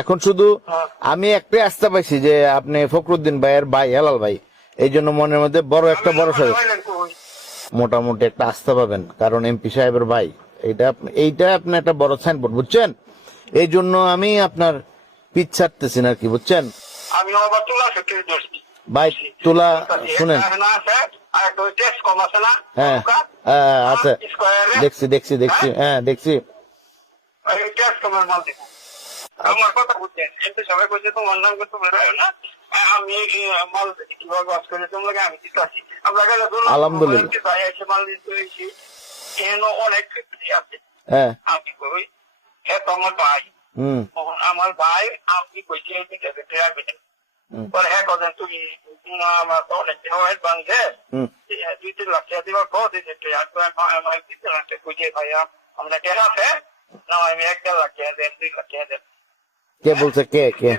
এখন শুধু আমি একটা আস্থা পাইছি যে আপনি ফখরুদ্দিন ভাইয়ের ভাই হেলাল ভাই, এই জন্য মনের মধ্যে বড় একটা ভরসা, মোটামুটি একটা আস্থা পাবেন, কারণ এমপি সাহেবের ভাই। এইটা আপনার একটা বড় সাইনবোর্ড, বুঝছেন? এই জন্য আমি আপনার পিছ ছাড়তেছি না আর কি, বুঝছেন আমি আবার তুলা ফ্যাক্টরি ধরছি ভাই? তুলা শুনেন, হ্যাঁ আচ্ছা, দেখছি, হ্যাঁ দেখছি। আমার কথা বুঝছেন, এমপি সবাই বলছে তোমার নাম তুমি না, আমি মাল কিভাবে বাস করে তোমাকে আমি দিতে আসি। আপনাকে আলহামদুলিল্লাহ ভাই এসে মাল দিতে হয়েছি, অনেক ফ্যাক্টরি আছে। হ্যাঁ আমি কই হ্যাঁ তো আমার ভাই, আমার ভাই আমি কইছি ফ্যাক্টরি আসবে পরে হ্যাঁ কথা তুমি আমার তো অনেক হেড বাংছে 2-3 লাখ টাকা দিবার কত দিতে আমার 2 লাখ টাকা কইছে ভাই আমরা টাকা আছে না, আমি 1 লাখ টাকা দেন 2 লাখ টাকা দেন। কে বলছে? কে কে?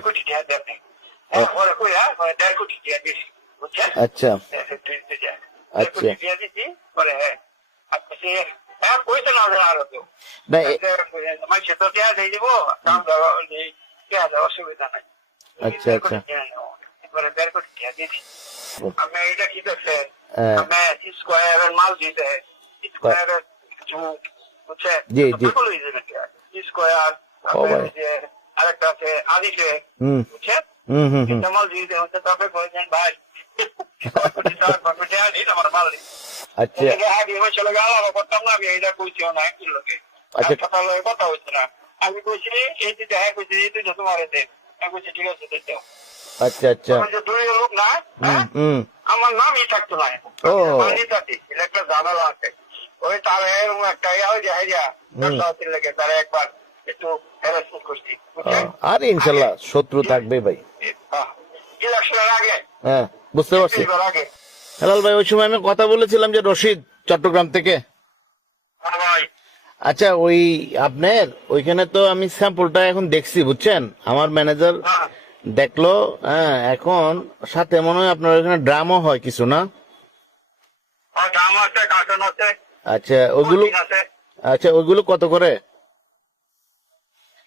আচ্ছা অসুবিধা নাই। আচ্ছা আচ্ছা আমি এটা কি করছে আমি স্কোয়ারের মাল দিতে স্কোয়ারের বুঝছেন জি জি স্কোয়ার আরেকটা আছে আদিকে বুঝছেন মাল দিতে হচ্ছে তবে বলছেন ভাই আমার মাল আচ্ছা আগে চলে গেল আমার করতাম না, আমি এইটা কইছিও না একটু লোকে কথা হচ্ছে না। আমি কইছি এই যে দেখা কইছি এই তুই তোমার দেন, আমি কইছি ঠিক আছে দেখতে। আচ্ছা আচ্ছা দুই লোক না আমার নামই থাকতো না, একটা ঝামেলা আছে ওই তার একটা লেগে তারা একবার একটু হ্যারাসমেন্ট করছি। আর ইনশাল্লাহ শত্রু থাকবে ভাই, ইলেকশনের আগে। হ্যাঁ বুঝতে পারছি হেলাল ভাই। ওই সময় আমি কথা বলেছিলাম যে রশিদ চট্টগ্রাম থেকে। আচ্ছা ওই আপনার ওইখানে তো আমি স্যাম্পলটা এখন দেখছি, বুঝছেন? আমার ম্যানেজার দেখলো, হ্যাঁ এখন সাথে মনে হয় আপনার ওইখানে ড্রামও হয় কিছু, না? আচ্ছা ওইগুলো, আচ্ছা ওইগুলো কত করে?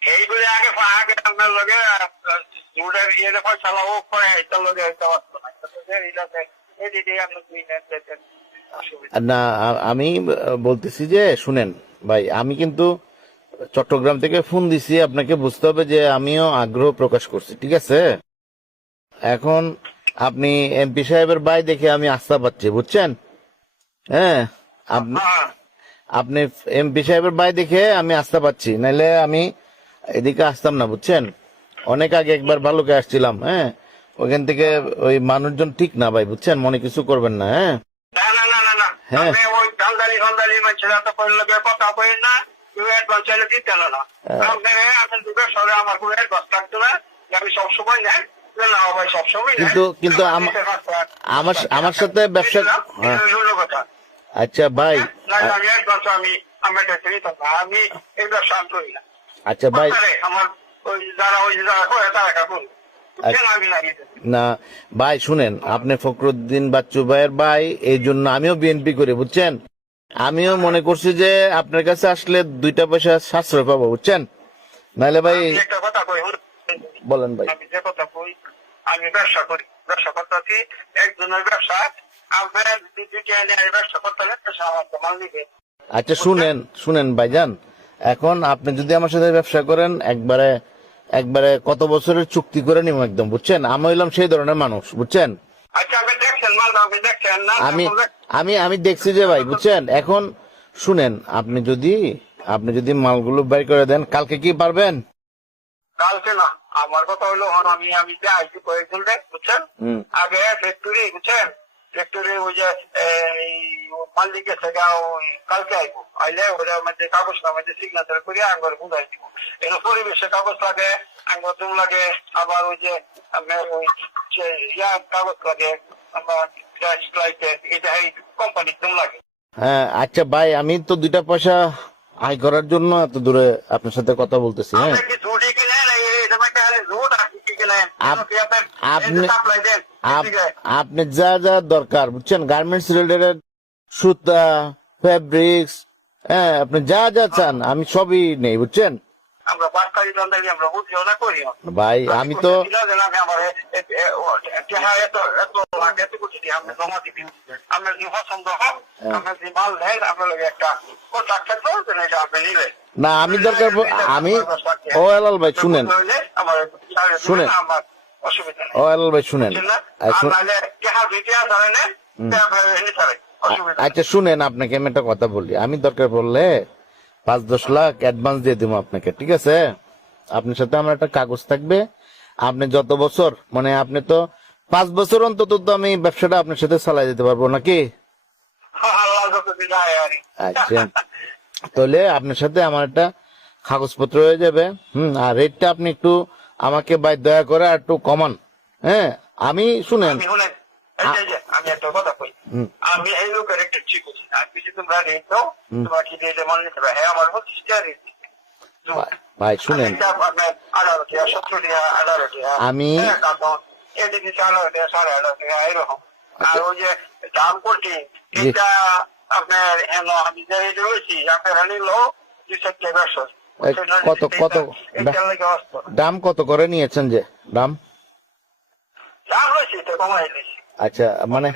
এইগুলো আগে আগে আপনার লগে চালাবো পরে এইটার লগে না আমি বলতেছি যে শুনেন ভাই, আমি কিন্তু চট্টগ্রাম থেকে ফোন দিছি, আপনাকে বুঝতে হবে যে আমিও আগ্রহ প্রকাশ করছি, ঠিক আছে? এখন আপনি এমপি সাহেবের ভাই দেখে আমি আস্থা পাচ্ছি, বুঝছেন? হ্যাঁ আপনি এমপি সাহেবের ভাই দেখে আমি আস্থা পাচ্ছি, নাইলে আমি এদিকে আসতাম না, বুঝছেন? অনেক আগে একবার ভালুকে আসছিলাম, হ্যাঁ ওইখান থেকে ওই মানুষজন ঠিক না ভাই, বুঝছেন? মনে কিছু করবেন না। হ্যাঁ কিন্তু কিন্তু আমার সাথে ব্যবসা, আচ্ছা ভাই আচ্ছা ভাই না ভাই শুনেন, আপনি ফখরুদ্দিন বাচ্চু ভাইয়ের ভাই, এই জন্য আমিও বিএনপি করি, বুঝছেন? আমিও মনে করছি যে আপনার কাছে আসলে 2টা পয়সা সাশ্রয় পাবো, বুঝছেন? নাহলে ভাই বলেন ভাই। আমি যে কথা কই, আমি ব্যবসা করি, ব্যবসা করতেছি একজনের ব্যবসা, ব্যবসা করতে মাল নিবে। আচ্ছা শুনেন ভাইজান, এখন আপনি যদি আমার সাথে ব্যবসা করেন একবারে একবারে কত বছরের চুক্তি করে নিব একদম, বুঝছেন? আমি হইলাম সেই ধরনের মানুষ, বুঝছেন? আমি দেখছি যে ভাই, বুঝছেন? এখন শুনেন, আপনি যদি মালগুলো বের করে দেন, কালকে কি পারবেন? কালকে না, আমার কথা হলো আমি যে আইসি কয়েকজন বুঝছেন আগে ফ্যাক্টরি, বুঝছেন? ফ্যাক্টরি ওই যে মালিকের থেকে কালকে আইবো, আইলে ওরা মধ্যে কাগজ না মধ্যে সিগনেচার করে একবার বুঝাই দিব। এর পরিবেশের কাগজ লাগে, একবার তুমি লাগে, আবার ওই যে ওই কাগজ লাগে, আমার এটা কোম্পানি তুমি লাগে। হ্যাঁ আচ্ছা ভাই, আমি তো 2টা পয়সা আয় করার জন্য এত দূরে আপনার সাথে কথা বলতেছি। হ্যাঁ আপনি যা যা দরকার, বুঝছেন? গার্মেন্টস রিলেটেড সুতা, ফেব্রিক্স, হ্যাঁ আপনি যা যা চান আমি সবই নেই, বুঝছেন? আমরা বাটকারি দান্দারি আমরা বুঝিও না করিও। ভাই আমি তো আমি আমার এত এত লাখ এত কোটি দিয়ে আমরা জমা দিবি, আমরা যদি পছন্দ হয় আমরা যদি মাল নেই আপনার লগে একটা কন্ট্রাক্ট থাকবে, এটা আপনি নিলে না, আমি দরকার আমি ও হেলাল ভাই শুনেন আমার শুনেন আমার অসুবিধা নেই। ও হেলাল ভাই শুনেন আচ্ছা শুনেন, আপনাকে আমি একটা কথা বলি, আমি দরকার পড়লে 5-10 লাখ অ্যাডভান্স দিয়ে দিব আপনাকে, ঠিক আছে? আপনার সাথে আমার একটা কাগজ থাকবে, আপনি যত বছর মানে আপনি তো 5 বছর অন্তত তো আমি ব্যবসাটা আপনার সাথে চালাই দিতে পারবো নাকি? আচ্ছা তাহলে আপনার সাথে আমার একটা কাগজপত্র হয়ে যাবে। আর রেটটা আপনি একটু আমাকে ভাই দয়া করে আর একটু কমান। হ্যাঁ আমি শুনেন আমি একটা কথা কই, আমি এই লোকের একটু ঠিক আছি, আর কিছু তোমরা রেট দাও, তোমরা কি দিয়ে মনে নিতে পারো? হ্যাঁ আমার 25 রেট ভাই শুনেন, 18 টাকা 17 টাকা 18 টাকা আমি এদিকে 18 টাকা 18.5 টাকা এরকম। আর ওই যে দাম করছি এটা আপনার আমি যে রেট রয়েছি আপনার নিলো 200 টাকা কত কত দাম কত করে নিয়েছেন? যে দাম দাম রয়েছে এটা কমাই দিয়েছি। আচ্ছা মানে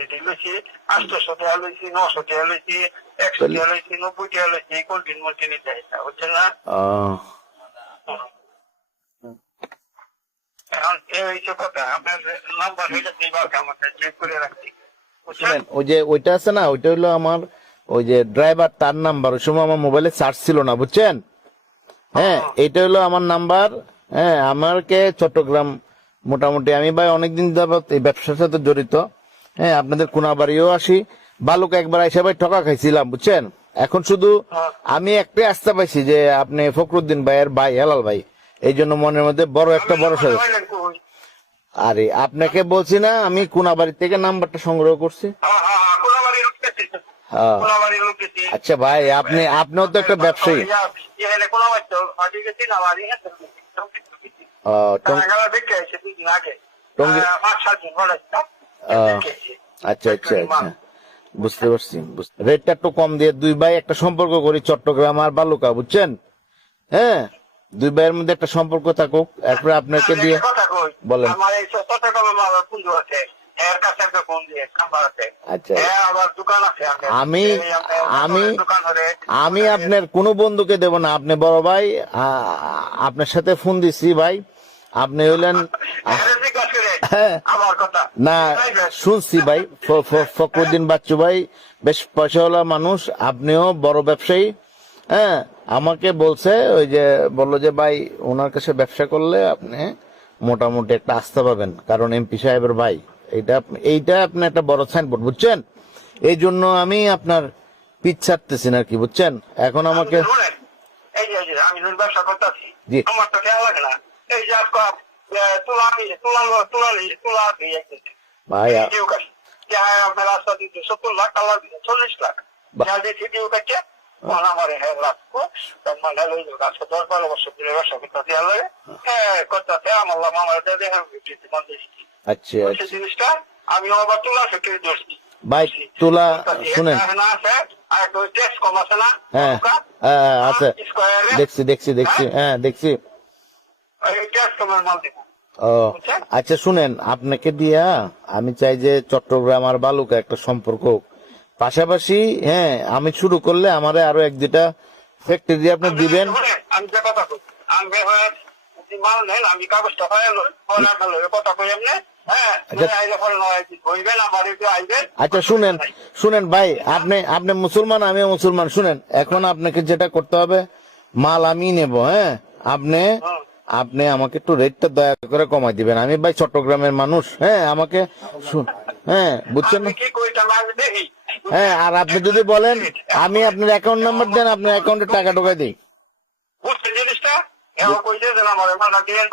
800 টাকা লইছি, 900 টাকা লইছি, 100 টাকা লইছি, 90 টাকা লইছি, কোন দিন মধ্যে নিতে হচ্ছে না। এখন এই হচ্ছে কথা, আপনার নাম্বার হইলে সেইবার আমাকে চেক করে রাখছি। শুনেন ওই যে ওইটা আছে না, ওইটা হলো আমার ওই যে ড্রাইভার, তার নাম্বার। ওই সময় আমার মোবাইলে চার্জ ছিল না, বুঝছেন? হ্যাঁ এইটা হলো আমার নাম্বার। হ্যাঁ আমাকে চট্টগ্রাম মোটামুটি আমি ভাই অনেকদিন যাবত এই ব্যবসার সাথে জড়িত। হ্যাঁ আপনাদের কোনাবাড়িও আসি, বালুকা একবার এসে ভাই ঠকা খাইছিলাম, বুঝছেন? এখন শুধু আমি একটাই আস্থা পাইছি যে আপনি ফখরুদ্দিন ভাইয়ের ভাই হেলাল ভাই, এই জন্য মনের মধ্যে বড় একটা ভরসা। আরে আপনাকে বলছি না, আমি কোনাবাড়ি থেকে নাম্বারটা সংগ্রহ করছি। আচ্ছা ভাই আপনিও তো একটা ব্যবসায়ী। আচ্ছা আচ্ছা আচ্ছা বুঝতে পারছি। রেটটা একটু কম দিয়ে 2 ভাই একটা সম্পর্ক করি, চট্টগ্রাম আর বালুকা, বুঝছেন? হ্যাঁ 2 ভাইয়ের মধ্যে একটা সম্পর্ক থাকুক, এরপরে আপনাকে দিয়ে বলেন। আচ্ছা আমি আমি আমি আপনার কোনো বন্ধুকে দেব না, আপনি বড় ভাই, আপনার সাথে ফোন দিছি ভাই, আপনি হইলেন না শুনছি ভাই, ফখরুদ্দিন বাচ্চু ভাই বেশ পয়সাওয়ালা মানুষ, আপনিও বড় ব্যবসায়ী। হ্যাঁ আমাকে বলছে, ওই যে বললো যে ভাই ওনার কাছে ব্যবসা করলে আপনি মোটামুটি একটা আস্থা পাবেন, কারণ এমপি সাহেবের ভাই। এইটা আপনি একটা বড় সাইনবোর্ড, বুঝছেন? এই জন্য আমি আপনার পিছ ছাড়তেছি না আর কি, বুঝছেন? এখন আমাকে আমি ব্যবসা করতেছি, জি আমার তো খেয়াল লাগে না এই যে ভাই আপনার রাস্তা দিতে 70 লাখ, আল্লাহ দিতে 40 লাখ ভিডিও কাটছে আমার আচ্ছা জিনিসটা আমি আবার তুলা ফ্যাক্টরি ধরছি ভাই। তুলা শুনেন, হ্যাঁ আচ্ছা দেখছি দেখছি দেখছি হ্যাঁ দেখছি। ও আচ্ছা শুনেন, আপনাকে দিয়া আমি চাই যে চট্টগ্রাম আর বালুকা একটা সম্পর্ক পাশাপাশি। হ্যাঁ আমি শুরু করলে আমারে আরো 1-2টা ফ্যাক্টরি আপনি দিবেন। আমি যে কথা কই আমি মাল নেন, আমি কাগজটা কথা কই এমনি। আচ্ছা শুনেন ভাই, আপনি মুসলমান, আমিও মুসলমান। শুনেন এখন আপনাকে যেটা করতে হবে, মাল আমি নেব। হ্যাঁ আপনি আমাকে একটু রেটটা দয়া করে কমাই দিবেন। আমি ভাই চট্টগ্রামের মানুষ। হ্যাঁ আমাকে হ্যাঁ বুঝছেন না? হ্যাঁ আর আপনি যদি বলেন আমি আপনার অ্যাকাউন্ট নাম্বার দেন, আপনার অ্যাকাউন্টে টাকা ঢোকাই দিই। বুঝছেন জিনিসটা?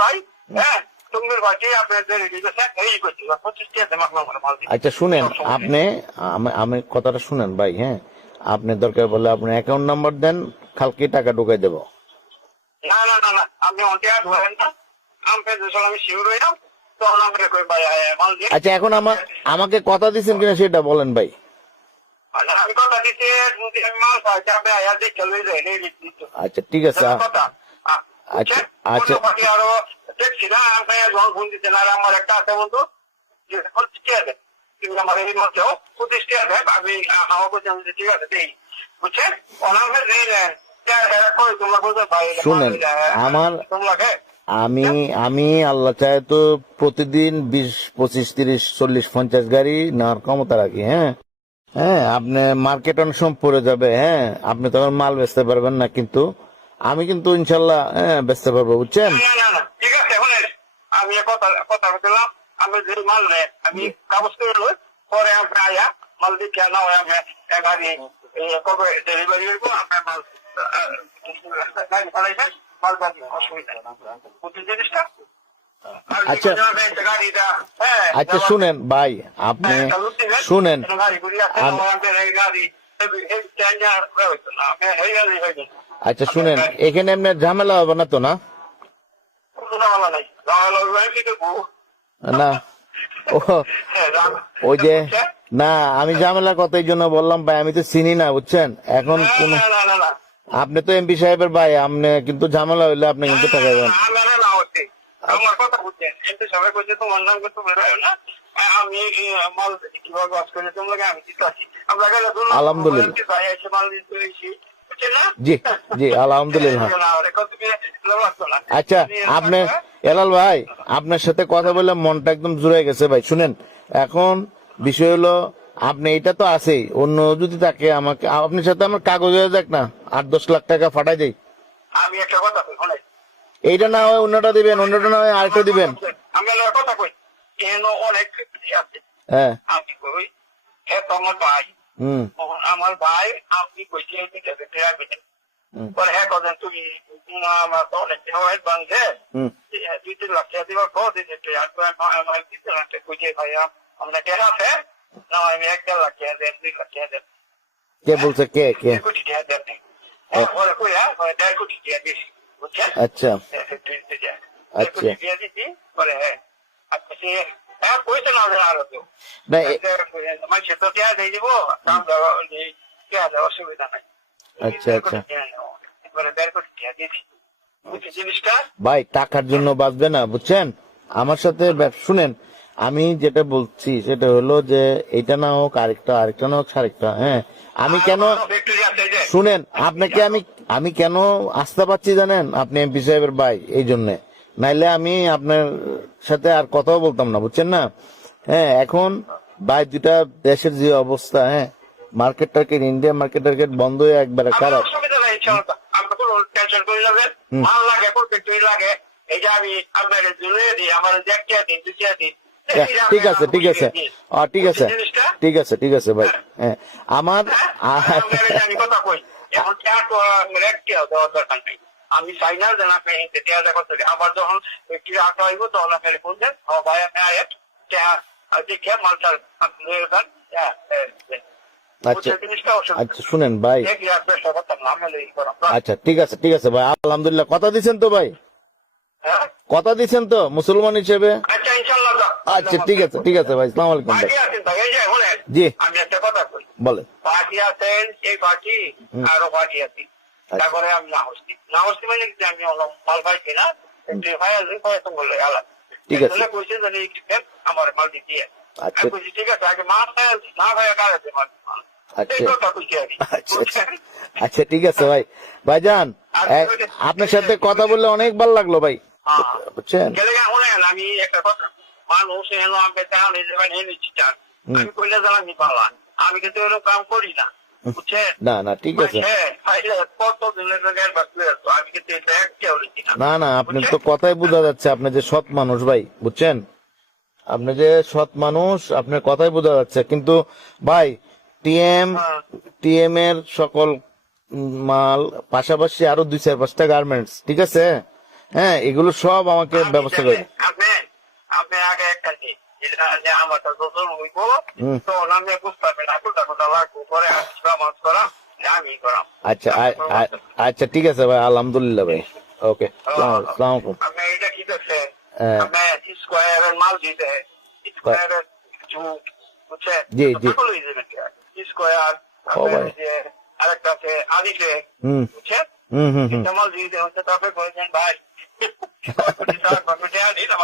ভাই হ্যাঁ আচ্ছা শুনেন, আমি কথাটা শুনেন ভাই। হ্যাঁ আপনি দরকার বললে আপনার অ্যাকাউন্ট নাম্বার দেন, কালকে টাকা ঢুকাই দেবো। না না না না আপনি আমি শিওর হই না। আচ্ছা এখন আমাকে কথা দিচ্ছেন কিনা সেটা বলেন ভাই। আমি কথা দিচ্ছি, যদি আমি মাল পাই আচ্ছা ঠিক আছে। আচ্ছা বুঝছেন? আচ্ছা অন্য পার্টি আরো দেখছি না, আপনি যখন ফোন দিচ্ছেন, আর আমার একটা আছে বন্ধু যে 25 টাকা দেন, কিন্তু আমার এই মধ্যেও 25 টাকা দেন, আমি আমার বলছিলাম যে ঠিক আছে দেই, বুঝছেন? অনামে দেই না, তোমরা বলছো ভাই শুনেন আমার তোমরা আমি আমি আল্লাহ চাহে তো প্রতিদিন 20, 25, 30, 40, 50 গাড়ি নেওয়ার ক্ষমতা রাখি। হ্যাঁ হ্যাঁ, আপনি মার্কেট অনেক সময় পড়ে যাবে, হ্যাঁ আপনি তখন মাল বেচতে পারবেন না, কিন্তু আমি কিন্তু ইনশাল্লাহ হ্যাঁ বেচতে পারবো, বুঝছেন? না না না, ঠিক আছে, শুনেন, আমি কথা কথা বললাম, আমি যে মাল নেই আমি কাগজ করে লই, পরে আপনি আয়া মাল দিয়ে কেনা হয়, আমি গাড়ি কবে ডেলিভারি হইব, আপনার মাল গাড়ি চালাইছেন, মাল গাড়ি অসুবিধা বুঝছেন জিনিসটা? আচ্ছা আচ্ছা শুনেন ভাই, আপনি শুনেন, আচ্ছা শুনেন, এখানে আপনার ঝামেলা হবে না তো? না না ও ওই যে না, আমি ঝামেলার কথা এই জন্য বললাম ভাই, আমি তো চিনি না, বুঝছেন? এখন কোন আপনি তো এমপি সাহেবের ভাই, আপনি কিন্তু ঝামেলা হইলে আপনি কিন্তু ঠকাইবেন। আমার কথা বুঝছেন, কিন্তু সবাই বলছে তোমার নাম করতে বেরোয় না, আমি মাল কিভাবে বাস করে তোমাকে আমি দিতে আসি, আমরা গেলে আলহামদুলিল্লাহ, ভাই এসে মাল দিতে এসেছি, বুঝছেন না? জি জি আলহামদুলিল্লাহ। আচ্ছা আপনি এলাল ভাই, আপনার সাথে কথা বলে মনটা একদম জুড়ে গেছে ভাই। শুনেন, এখন বিষয় হলো আপনি এটা তো আছেই, অন্য যদি থাকে আমাকে আপনার সাথে আমার কাগজ হয়ে যাক না, 8-10 লাখ টাকা ফাটাই দেই। আমি একটা কথা কই, এইটা না হয় অন্যটা দিবেন, অন্যটা না হয় আরেকটা দিবেন। আমি কথা কই, কেন অনেক আছে, হ্যাঁ আমি কই আমার ভাই, আমার ভাই আপনি কইছি পরে হ্যাঁ করেন তুমি, আমার তো অনেক বাংছে 2-3 লাখ টাকা দিবার কো দিতে কইছে ভাইয়া আমরা কেন আছে না, আমি 1 লাখ টাকা দেন, 2 লাখ টাকা দেন। কে বলছে? কে কে? 2 কোটি টাকা দেন, হ্যাঁ পরে কইয়া 1.5 কোটি টাকা দিছি, বুঝছেন? আচ্ছা আচ্ছা পরে হ্যাঁ আপনি হ্যাঁ কইছে না আরো তো না মানুষের তো টাকা দিয়ে দিব, দাম দেওয়া টাকা অসুবিধা নাই। আচ্ছা আচ্ছা এবারে 1.5 কোটি টাকা দিয়েছি, বুঝছি জিনিসটা? ভাই টাকার জন্য বাঁচবে না, বুঝছেন? আমার সাথে শুনেন, আমি যেটা বলছি সেটা হলো যে এটা না হোক আরেকটা, আরেকটা না হোক আরেকটা। হ্যাঁ আমি কেন শুনেন, আপনাকে আমি কেন আসতে পারছি জানেন? আপনি এমপি সাহেবের ভাই, এই জন্য, নাইলে আমি আপনার সাথে আর কথাও বলতাম না, বুঝছেন না? হ্যাঁ এখন ভাই দুটা দেশের যে অবস্থা, হ্যাঁ মার্কেট টার্কেট, ইন্ডিয়া মার্কেট টার্কেট বন্ধ হয়ে একবারে খারাপ। অসুবিধা নাই, আপনি কোনো টেনশন করে যাবেন, মাল লাগে প্রত্যেকটাই লাগে, এইটা আমি আপনার জুড়ে দিই, আমার 1 টাকা দিন 2 টাকা দিন। ঠিক আছে ঠিক আছে ঠিক আছে ঠিক আছে ঠিক আছে ভাই। হ্যাঁ আমার আমি কথা কই, এখন দেওয়ার দরকার নেই, আমি চাই না যেন আপনি টেয়ারটা করতে, আবার যখন একটু আঁকা হইব তখন আপনি ফোন দেন, ভাই আপনি আয়েন দেখে মালটার আচ্ছা আচ্ছা শুনেন ভাই, আচ্ছা ঠিক আছে ঠিক আছে ভাই, আলহামদুলিল্লাহ কথা দিচ্ছেন তো ভাই, কথা দিচ্ছেন তো মুসলমান হিসেবে? আচ্ছা ঠিক আছে ঠিক আছে ভাই, আসসালামু আলাইকুম ভাই। জি আমি একটা কথা কই, বলেন। পার্টি আছেন, এই পার্টি আরো পার্টি আছে, তারপরে আমি নাহস্তি মানে আমি মাল পাই কিনা বললে আলাদা, ঠিক আছে কইছে যে আমার মাল দিতে, আচ্ছা ঠিক আছে আগে মাল না ভাই কাছে মাল, আচ্ছা আচ্ছা আচ্ছা ঠিক আছে ভাই। ভাইজান আপনার সাথে কথা বললে অনেক ভালো লাগলো ভাই, বুঝছেন? আমি একটা কথা, মানুষ এলো আমাকে আমি কইলে জানি পালা, আমি কিন্তু এরকম কাম করি না, বুঝছেন? না না ঠিক আছে, না না আপনি তো কথাই বোঝা যাচ্ছে আপনি যে সৎ মানুষ ভাই, বুঝছেন? আপনি যে সৎ মানুষ, আপনার কথাই বোঝা যাচ্ছে। কিন্তু ভাই টিএম এর সকল মাল, পাশাপাশি আরো 2-4-5টা গার্মেন্টস, ঠিক আছে? হ্যাঁ এগুলো সব আমাকে ব্যবস্থা করে। আপনি আগে একটা আমার আচ্ছা আচ্ছা ঠিক আছে ভাই, আলহামদুলিল্লাহ ভাই, ওকে আসসালামু আলাইকুম। এটা কি করছে স্কোয়ারের মাল দিতে জি জি স্কোয়ার আরেকটা আছে আদিতে, বুঝছেন? হুম হুম হুম কেমন দিতে হচ্ছে তবে বলছেন ভাই কমিটি নিতে